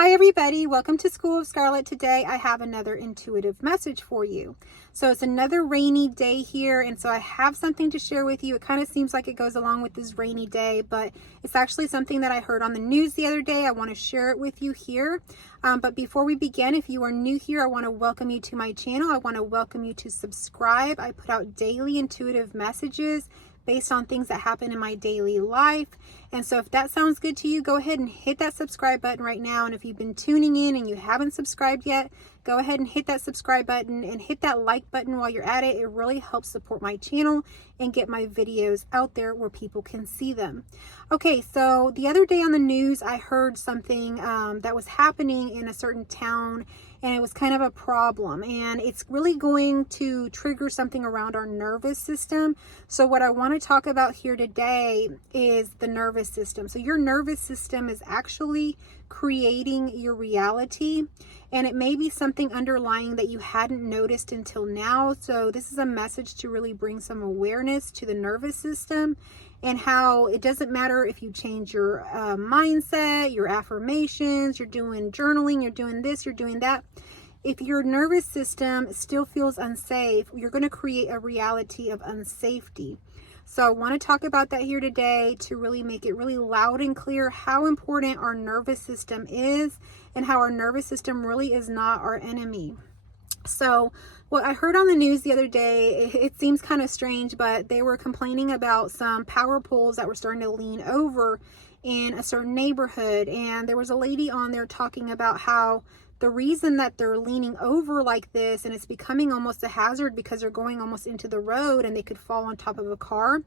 Hi everybody, welcome to School of Scarlett. Today I have another intuitive message for you. So it's another rainy day here, and so I have something to share with you. It kind of seems like it goes along with this rainy day, but it's actually something that I heard on the news the other day. I want to share it with you here. But before we begin, if you are new here, I want to welcome you to my channel. I want to welcome you to subscribe. I put out daily intuitive messages based on things that happen in my daily life. And so if that sounds good to you, go ahead and hit that subscribe button right now. And if you've been tuning in and you haven't subscribed yet, go ahead and hit that subscribe button and hit that like button while you're at it. It really helps support my channel and get my videos out there where people can see them. Okay, so the other day on the news, I heard something that was happening in a certain town, and it was kind of a problem, and it's really going to trigger something around our nervous system. So what I want to talk about here today is the nervous system. So your nervous system is actually creating your reality, and it may be something underlying that you hadn't noticed until now. So this is a message to really bring some awareness to the nervous system and how it doesn't matter if you change your mindset, your affirmations, you're doing journaling, you're doing this, you're doing that. If your nervous system still feels unsafe, you're going to create a reality of unsafety. So I want to talk about that here today to really make it really loud and clear how important our nervous system is and how our nervous system really is not our enemy. So what I heard on the news the other day, it seems kind of strange, but they were complaining about some power poles that were starting to lean over in a certain neighborhood. And there was a lady on there talking about how the reason that they're leaning over like this, and it's becoming almost a hazard because they're going almost into the road and they could fall on top of a car.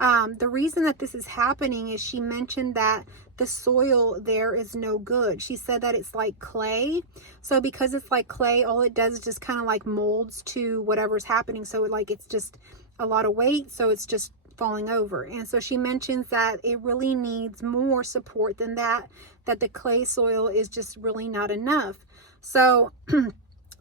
The reason that this is happening is she mentioned that the soil there is no good. She said that it's like clay. So because it's like clay, all it does is just kind of like molds to whatever's happening. So it's just a lot of weight. So it's just falling over. And so she mentions that it really needs more support than that the clay soil is just really not enough. So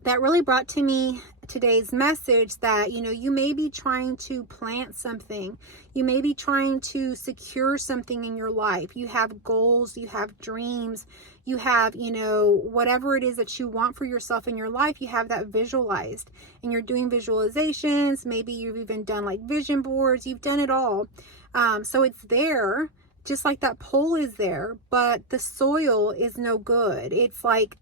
that really brought to me today's message that, you may be trying to plant something. You may be trying to secure something in your life. You have goals, you have dreams, you have, whatever it is that you want for yourself in your life, you have that visualized, and you're doing visualizations. Maybe you've even done like vision boards. You've done it all. So it's there, just like that pole is there, but the soil is no good. It's like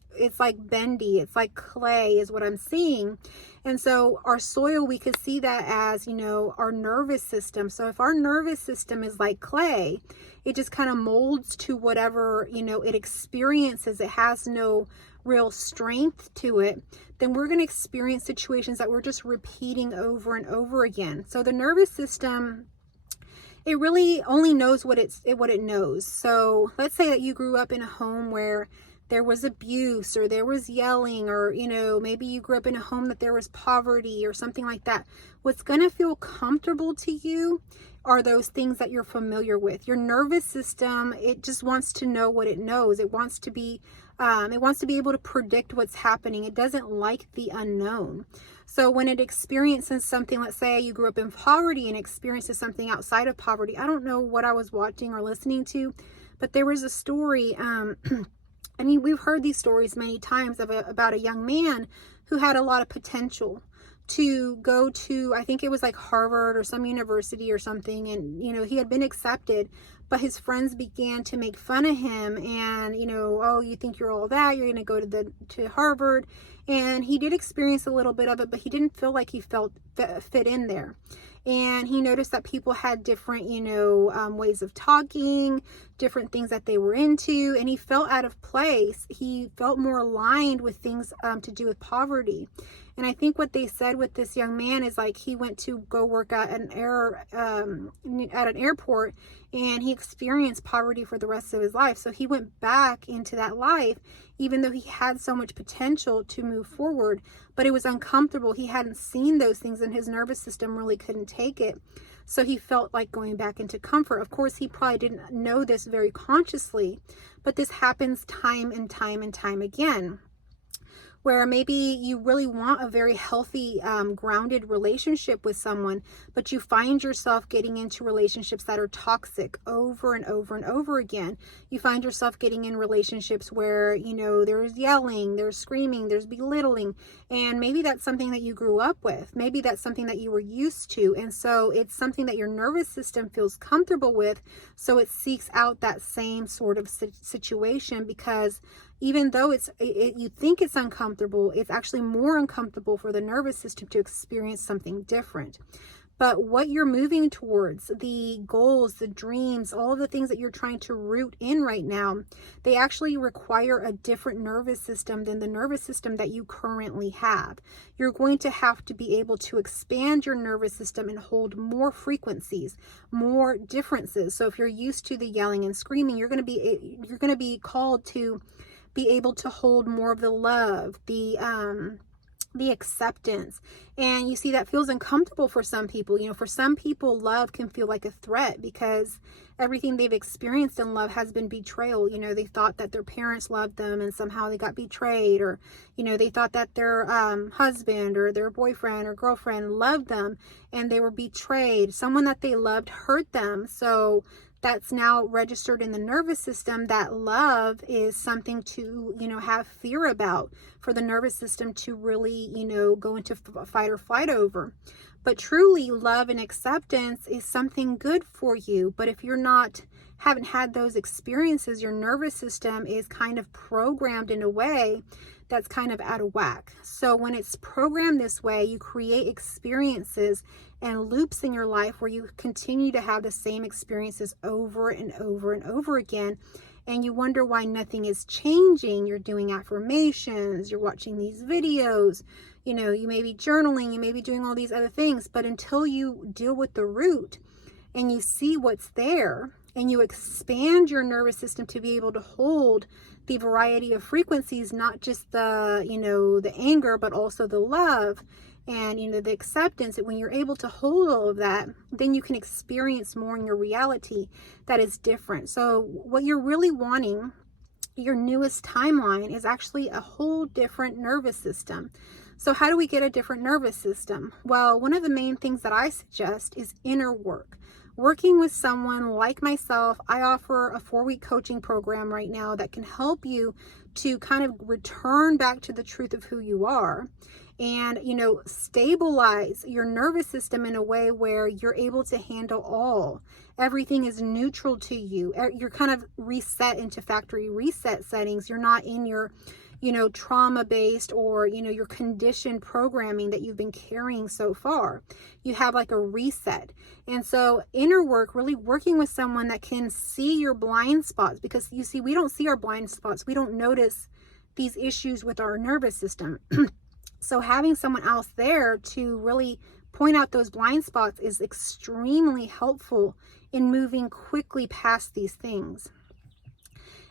bendy, it's like clay is what I'm seeing. And so our soil, we could see that as, our nervous system. So if our nervous system is like clay, it just kind of molds to whatever, it experiences. It has no real strength to it. Then we're going to experience situations that we're just repeating over and over again. So the nervous system, it really only knows what it knows. So let's say that you grew up in a home where there was abuse, or there was yelling, or maybe you grew up in a home that there was poverty or something like that. What's going to feel comfortable to you are those things that you're familiar with. Your nervous system, it just wants to know what it knows. It wants to be able to predict what's happening. It doesn't like the unknown. So when it experiences something, let's say you grew up in poverty and experiences something outside of poverty. I don't know what I was watching or listening to, but there was a story, I mean, we've heard these stories many times about a young man who had a lot of potential to go to, I think it was like Harvard or some university or something. And, he had been accepted, but his friends began to make fun of him and, oh, you think you're all that, you're going to go to Harvard. And he did experience a little bit of it, but he didn't feel like he fit in there. And he noticed that people had different, ways of talking, different things that they were into, and he felt out of place. He felt more aligned with things to do with poverty. And I think what they said with this young man is like he went to go work at an airport, and he experienced poverty for the rest of his life. So he went back into that life, even though he had so much potential to move forward, but it was uncomfortable. He hadn't seen those things, and his nervous system really couldn't take it. So he felt like going back into comfort. Of course, he probably didn't know this very consciously, but this happens time and time and time again. where maybe you really want a very healthy, grounded relationship with someone, but you find yourself getting into relationships that are toxic over and over and over again. You find yourself getting in relationships where, there's yelling, there's screaming, there's belittling, and maybe that's something that you grew up with. Maybe that's something that you were used to, and so it's something that your nervous system feels comfortable with, so it seeks out that same sort of situation, because even though you think it's uncomfortable, it's actually more uncomfortable for the nervous system to experience something different. But what you're moving towards, the goals, the dreams, all of the things that you're trying to root in right now, they actually require a different nervous system than the nervous system that you currently have. You're going to have to be able to expand your nervous system and hold more frequencies, more differences. So if you're used to the yelling and screaming, you're going to be called to be able to hold more of the love, the acceptance. And you see, that feels uncomfortable for some people. For some people, love can feel like a threat because everything they've experienced in love has been betrayal. They thought that their parents loved them and somehow they got betrayed, or they thought that their husband or their boyfriend or girlfriend loved them and they were betrayed. Someone that they loved hurt them, so that's now registered in the nervous system that love is something to, have fear about, for the nervous system to really, go into fight or flight over. But truly, love and acceptance is something good for you. But if you're haven't had those experiences, your nervous system is kind of programmed in a way that's kind of out of whack. So when it's programmed this way, you create experiences and loops in your life where you continue to have the same experiences over and over and over again. And you wonder why nothing is changing. You're doing affirmations, you're watching these videos, you may be journaling, you may be doing all these other things, but until you deal with the root and you see what's there and you expand your nervous system to be able to hold the variety of frequencies, not just the anger, but also the love and, the acceptance, that when you're able to hold all of that, then you can experience more in your reality that is different. So what you're really wanting, your newest timeline, is actually a whole different nervous system. So how do we get a different nervous system? Well, one of the main things that I suggest is inner work. Working with someone like myself. I offer a 4-week coaching program right now that can help you to kind of return back to the truth of who you are and, stabilize your nervous system in a way where you're able to handle everything is neutral to you. You're kind of reset into factory reset settings. You're not in your trauma-based or, your conditioned programming that you've been carrying so far. You have like a reset. And so inner work, really working with someone that can see your blind spots, because you see, we don't see our blind spots. We don't notice these issues with our nervous system. So having someone else there to really point out those blind spots is extremely helpful in moving quickly past these things.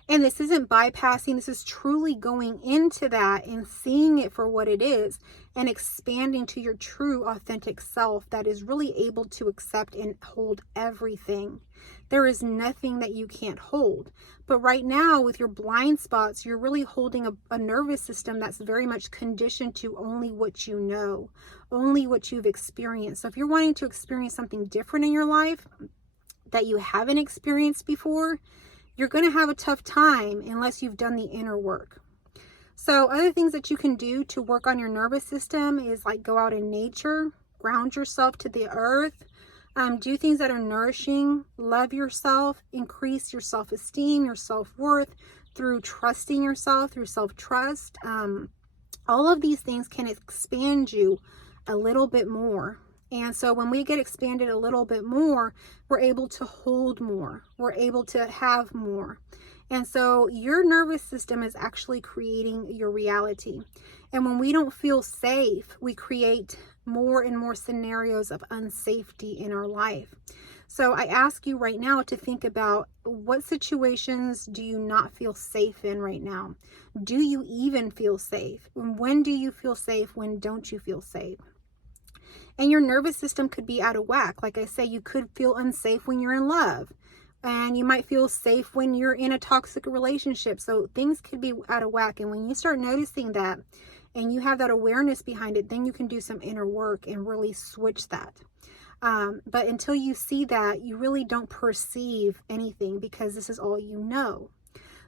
And this isn't bypassing, this is truly going into that and seeing it for what it is and expanding to your true authentic self that is really able to accept and hold everything. There is nothing that you can't hold. But right now, with your blind spots, you're really holding a nervous system that's very much conditioned to only what you know, only what you've experienced. So if you're wanting to experience something different in your life that you haven't experienced before, you're going to have a tough time unless you've done the inner work. So other things that you can do to work on your nervous system is like go out in nature, ground yourself to the earth, do things that are nourishing, love yourself, increase your self-esteem, your self-worth through trusting yourself, through self-trust. All of these things can expand you a little bit more. And so when we get expanded a little bit more, we're able to hold more. We're able to have more. And so your nervous system is actually creating your reality. And when we don't feel safe, we create more and more scenarios of unsafety in our life. So I ask you right now to think about, what situations do you not feel safe in right now? Do you even feel safe? When do you feel safe? When don't you feel safe? And your nervous system could be out of whack. Like I say, you could feel unsafe when you're in love. And you might feel safe when you're in a toxic relationship. So things could be out of whack. And when you start noticing that and you have that awareness behind it, then you can do some inner work and really switch that. But until you see that, you really don't perceive anything, because this is all you know.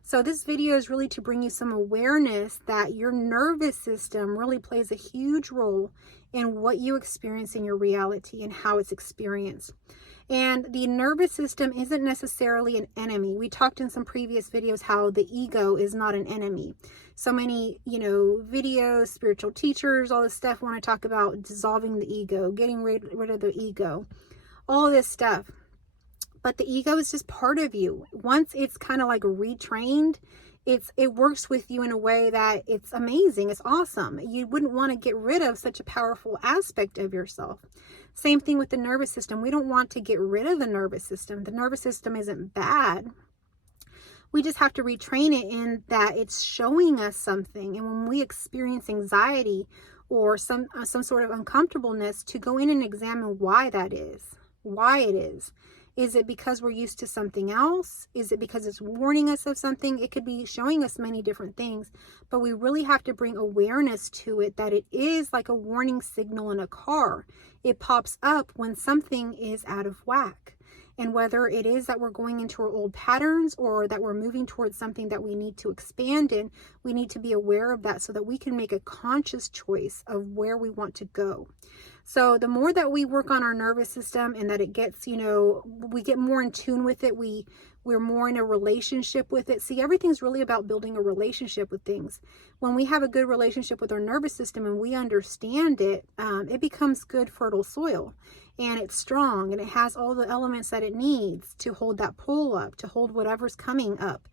So this video is really to bring you some awareness that your nervous system really plays a huge role in what you experience in your reality and how it's experienced. And the nervous system isn't necessarily an enemy. We talked in some previous videos how the ego is not an enemy. So many, videos, spiritual teachers, all this stuff want to talk about dissolving the ego, getting rid of the ego, all this stuff. But the ego is just part of you. Once it's kind of like retrained, it works with you in a way that it's amazing. It's awesome. You wouldn't want to get rid of such a powerful aspect of yourself. Same thing with the nervous system. We don't want to get rid of the nervous system. The nervous system isn't bad. We just have to retrain it in that it's showing us something. And when we experience anxiety or some sort of uncomfortableness, to go in and examine why that is, why it is. Is it because we're used to something else? Is it because it's warning us of something? It could be showing us many different things, but we really have to bring awareness to it, that it is like a warning signal in a car. It pops up when something is out of whack. And whether it is that we're going into our old patterns or that we're moving towards something that we need to expand in, we need to be aware of that so that we can make a conscious choice of where we want to go. So the more that we work on our nervous system and that it gets, we get more in tune with it, we're more in a relationship with it. See, everything's really about building a relationship with things. When we have a good relationship with our nervous system and we understand it, it becomes good, fertile soil. And it's strong and it has all the elements that it needs to hold that pull up, to hold whatever's coming up.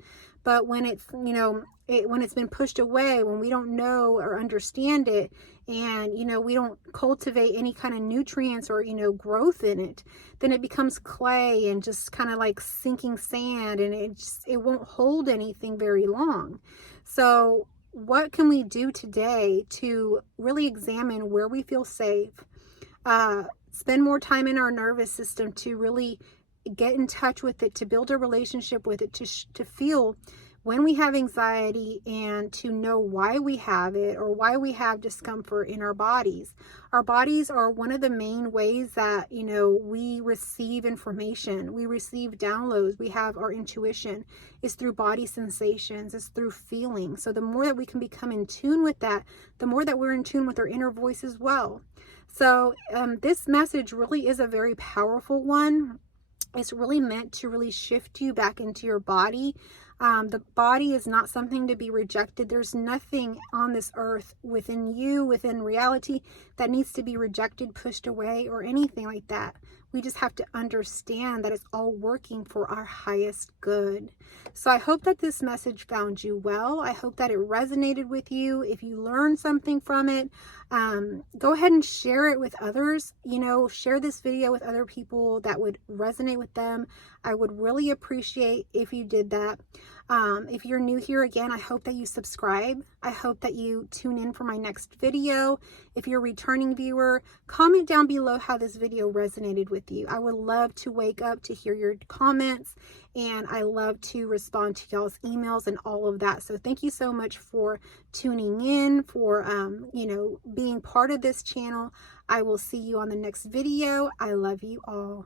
But when it's, when it's been pushed away, when we don't know or understand it, and, we don't cultivate any kind of nutrients or, growth in it, then it becomes clay and just kind of like sinking sand, and it won't hold anything very long. So what can we do today to really examine where we feel safe, spend more time in our nervous system to really get in touch with it, to build a relationship with it, to feel when we have anxiety, and to know why we have it or why we have discomfort in our bodies. Our bodies are one of the main ways that, we receive information. We receive downloads. We have our intuition. It's through body sensations. It's through feeling. So the more that we can become in tune with that, the more that we're in tune with our inner voice as well. So this message really is a very powerful one. It's really meant to really shift you back into your body. The body is not something to be rejected. There's nothing on this earth within you, within reality, that needs to be rejected, pushed away, or anything like that. We just have to understand that it's all working for our highest good. So I hope that this message found you well. I hope that it resonated with you. If you learned something from it, go ahead and share it with others. Share this video with other people that would resonate with them. I would really appreciate if you did that. If you're new here, again, I hope that you subscribe. I hope that you tune in for my next video. If you're a returning viewer, comment down below how this video resonated with you. I would love to wake up to hear your comments, and I love to respond to y'all's emails and all of that. So thank you so much for tuning in, for, being part of this channel. I will see you on the next video. I love you all.